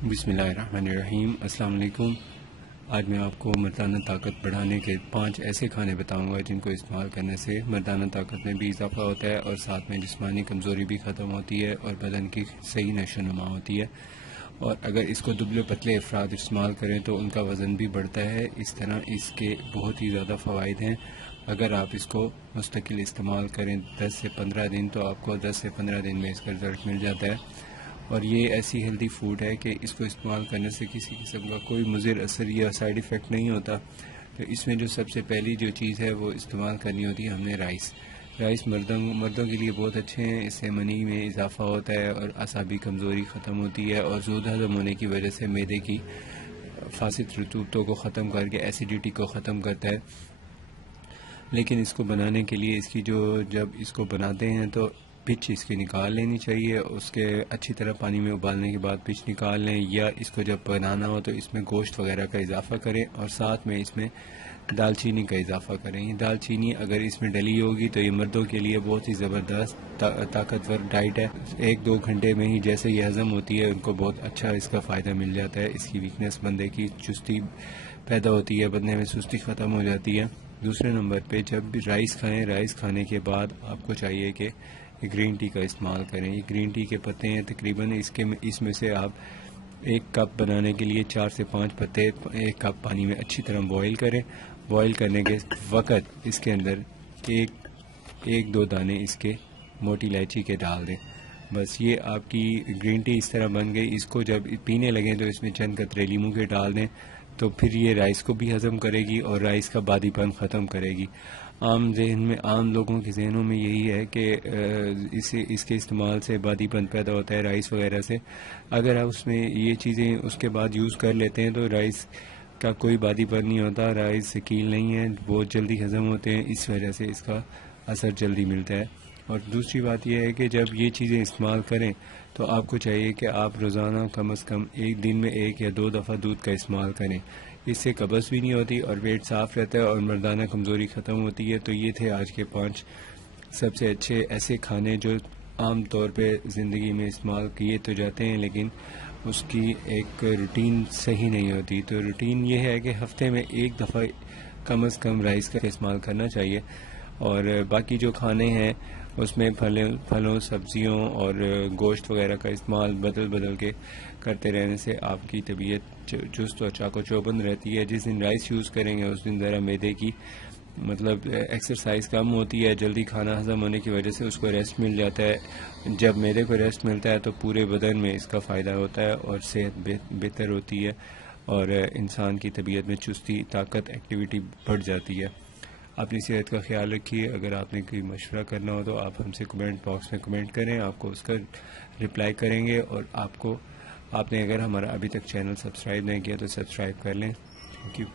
बिस्मिल्लाहिर्रहमानिर्रहीम। अस्सलाम वालेकुम। आज मैं आपको मर्दाना ताकत बढ़ाने के 5 ऐसे खाने बताऊंगा जिनको इस्तेमाल करने से मर्दाना ताकत में भी इजाफा होता है और साथ में जिस्मानी कमज़ोरी भी ख़त्म होती है और बदन की सही नशोनुमा होती है। और अगर इसको दुबले पतले अफराद इस्तेमाल करें तो उनका वज़न भी बढ़ता है। इस तरह इसके बहुत ही ज़्यादा फ़वाइद हैं। अगर आप इसको मुस्तकिल इस्तेमाल करें 10 से 15 दिन तो आपको 10 से 15 दिन में इसका रिज़ल्ट मिल जाता है। और ये ऐसी हेल्दी फूड है कि इसको इस्तेमाल करने से किसी किस्म का कोई मुज़िर असर या साइड इफ़ेक्ट नहीं होता। तो इसमें जो सबसे पहली जो चीज़ है वो इस्तेमाल करनी होती है हमने राइस मर्दों के लिए बहुत अच्छे हैं। इससे मनी में इजाफा होता है और असाबी कमज़ोरी ख़त्म होती है और ज़ोद हज़म होने की वजह से मैदे की फासिद रतूबतों को ख़त्म करके एसिडिटी को ख़त्म करता है। लेकिन इसको बनाने के लिए जब इसको बनाते हैं तो पिच इसकी निकाल लेनी चाहिए। उसके अच्छी तरह पानी में उबालने के बाद पिच निकाल लें, या इसको जब बनाना हो तो इसमें गोश्त वगैरह का इजाफा करें और साथ में इसमें दालचीनी का इजाफा करें। ये दालचीनी अगर इसमें डली होगी तो ये मर्दों के लिए बहुत ही ज़बरदस्त ताकतवर डाइट है। 1-2 घंटे में ही जैसे ये हज़म होती है उनको बहुत अच्छा इसका फ़ायदा मिल जाता है। इसकी वीकनेस बंदे की चुस्ती पैदा होती है, बंदे में सुस्ती ख़त्म हो जाती है। दूसरे नंबर पे जब भी राइस खाएं, राइस खाने के बाद आपको चाहिए कि ग्रीन टी का इस्तेमाल करें। ये ग्रीन टी के पत्ते हैं तकरीबन इसमें से आप 1 कप बनाने के लिए 4 से 5 पत्ते 1 कप पानी में अच्छी तरह बॉईल करें। बॉईल करने के वक़्त इसके अंदर एक दो दाने इसके मोटी इलायची के डाल दें। बस ये आपकी ग्रीन टी इस तरह बन गई। इसको जब पीने लगें तो इसमें चंद कतरे लीमू के डाल दें, तो फिर ये राइस को भी हज़म करेगी और राइस का बादीपन ख़त्म करेगी। आम लोगों के जहनों में यही है कि इसके इस्तेमाल से बादीपन पैदा होता है राइस वगैरह से। अगर आप उसमें ये चीज़ें उसके बाद यूज़ कर लेते हैं तो राइस का कोई बादीपन नहीं होता। राइस सकील नहीं है, बहुत जल्दी हज़म होते हैं, इस वजह से इसका असर जल्दी मिलता है। और दूसरी बात यह है कि जब ये चीज़ें इस्तेमाल करें तो आपको चाहिए कि आप रोज़ाना कम से कम एक दिन में 1 या 2 दफ़ा दूध का इस्तेमाल करें। इससे कब्ज़ भी नहीं होती और पेट साफ़ रहता है और मर्दाना कमज़ोरी ख़त्म होती है। तो ये थे आज के 5 सबसे अच्छे ऐसे खाने जो आम तौर पे ज़िंदगी में इस्तेमाल किए तो जाते हैं लेकिन उसकी एक रूटीन सही नहीं होती। तो रूटीन ये है कि हफ़्ते में 1 दफ़ा कम से कम राइस का इस्तेमाल करना चाहिए। और बाकी जो खाने हैं उसमें फलों सब्जियों और गोश्त वगैरह का इस्तेमाल बदल के करते रहने से आपकी तबीयत चुस्त और चाको चौबंद रहती है। जिस दिन राइस यूज़ करेंगे उस दिन ज़रा मैदे की एक्सरसाइज कम होती है, जल्दी खाना हज़म होने की वजह से उसको रेस्ट मिल जाता है। जब मैदे को रेस्ट मिलता है तो पूरे बदन में इसका फ़ायदा होता है और सेहत बेहतर होती है और इंसान की तबीयत में चुस्ती, ताकत, एक्टिविटी बढ़ जाती है। अपनी सेहत का ख्याल रखिए। अगर आपने कोई मशवरा करना हो तो आप हमसे कमेंट बॉक्स में कमेंट करें, आपको उसका रिप्लाई करेंगे। और आपने अगर हमारा अभी तक चैनल सब्सक्राइब नहीं किया तो सब्सक्राइब कर लें। Thank you.